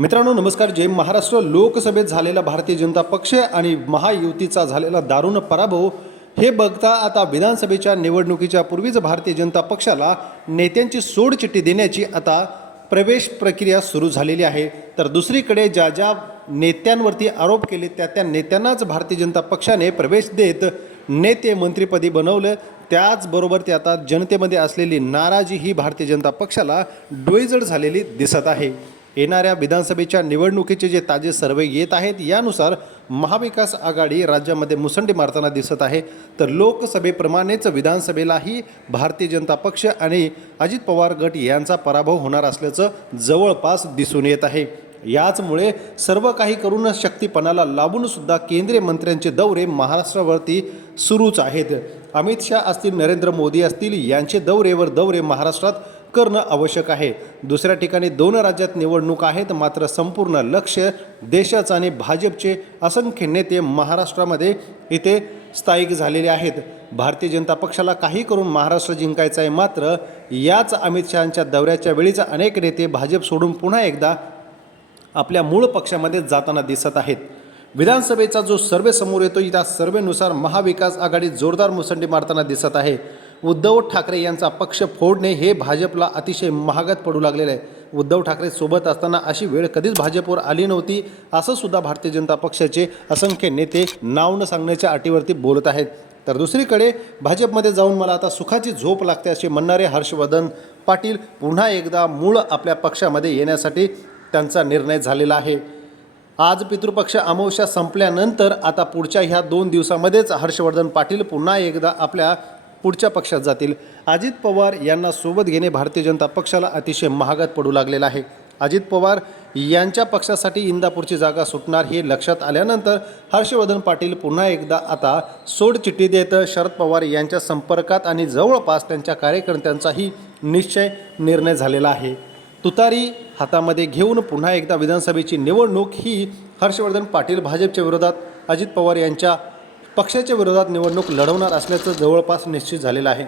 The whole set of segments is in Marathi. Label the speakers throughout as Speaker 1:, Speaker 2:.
Speaker 1: मित्रांनो नमस्कार. जे महाराष्ट्र. लोकसभेत झालेला भारतीय जनता पक्ष आणि महायुतीचा झालेला दारुण पराभव हे बघता आता विधानसभेच्या निवडणुकीच्या पूर्वीच भारतीय जनता पक्षाला नेत्यांची सोडचिठ्ठी देण्याची आता प्रवेश प्रक्रिया सुरू झालेली आहे. तर दुसरीकडे ज्या ज्या नेत्यांवरती आरोप केले त्या त्या नेत्यांनाच भारतीय जनता पक्षाने प्रवेश देत नेते मंत्रिपदी बनवलं. त्याचबरोबर ते आता जनतेमध्ये असलेली नाराजी ही भारतीय जनता पक्षाला डोईजड झालेली दिसत आहे. येणाऱ्या विधानसभेच्या निवडणुकीचे जे ताजे सर्वे येत आहेत यानुसार महाविकास आघाडी राज्यामध्ये मुसंडी मारताना दिसत आहे. तर लोकसभेप्रमाणेच विधानसभेलाही भारतीय जनता पक्ष आणि अजित पवार गट यांचा पराभव होणार असल्याचं जवळपास दिसून येत आहे. याचमुळे सर्व काही करून शक्तीपणाला लावूनसुद्धा केंद्रीय मंत्र्यांचे दौरे महाराष्ट्रावरती सुरूच आहेत. अमित शहा असतील नरेंद्र मोदी असतील यांचे दौरेवर दौरे महाराष्ट्रात करणं आवश्यक आहे. दुसऱ्या ठिकाणी दोन राज्यात निवडणूक आहेत मात्र संपूर्ण लक्ष देशाचं आणि भाजपचे असंख्य नेते महाराष्ट्रामध्ये इथे स्थायिक झालेले आहेत. भारतीय जनता पक्षाला काही करून महाराष्ट्र जिंकायचं आहे मात्र याच अमित शहांच्या दौऱ्याच्या वेळीच अनेक नेते भाजप सोडून पुन्हा एकदा आपल्या मूळ पक्षामध्ये जाताना दिसत आहेत. विधानसभेचा जो सर्वे समोर येतो त्या सर्वेनुसार महाविकास आघाडी जोरदार मुसंडी मारताना दिसत आहे. उद्धव ठाकरे यांचा पक्ष फोडणे हे भाजपला अतिशय महागात पडू लागलेलं आहे. उद्धव ठाकरे सोबत असताना अशी वेळ कधीच भाजपवर आली नव्हती असं सुद्धा भारतीय जनता पक्षाचे असंख्य नेते नाव न सांगण्याच्या अटीवरती बोलत आहेत. तर दुसरीकडे भाजपमध्ये जाऊन मला आता सुखाची झोप लागते असे म्हणणारे हर्षवर्धन पाटील पुन्हा एकदा मूळ आपल्या पक्षामध्ये येण्यासाठी त्यांचा निर्णय झालेला आहे. आज पितृपक्ष अमावस्या संपल्यानंतर आता पुढच्या ह्या दोन दिवसामध्येच हर्षवर्धन पाटील पुन्हा एकदा आपल्या पुढच्या पक्षात जातील. अजित पवार यांना सोबत घेणे भारतीय जनता पक्षाला अतिशय महागात पडू लागलेलं आहे. अजित पवार यांच्या पक्षासाठी इंदापूरची जागा सुटणार हे लक्षात आल्यानंतर हर्षवर्धन पाटील पुन्हा एकदा आता सोडचिठ्ठी देत शरद पवार यांच्या संपर्कात आणि जवळपास त्यांच्या कार्यकर्त्यांचाही निश्चय निर्णय झालेला आहे. तुतारी हातामध्ये घेऊन पुन्हा एकदा विधानसभेची निवडणूक ही हर्षवर्धन पाटील भाजपच्या विरोधात अजित पवार यांच्या पक्षाच्या विरोधात निवडणूक लढवणार असल्याचं जवळपास निश्चित झालेलं आहे.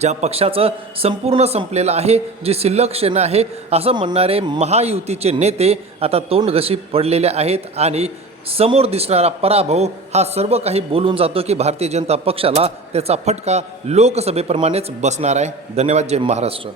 Speaker 1: ज्या पक्षाचं संपूर्ण संपलेलं आहे जी शिल्लक सेना आहे असं म्हणणारे महायुतीचे नेते आता तोंडघशी पडलेले आहेत आणि समोर दिसणारा पराभव हा सर्व काही बोलून जातो की भारतीय जनता पक्षाला त्याचा फटका लोकसभेप्रमाणेच बसणार आहे. धन्यवाद जय महाराष्ट्र.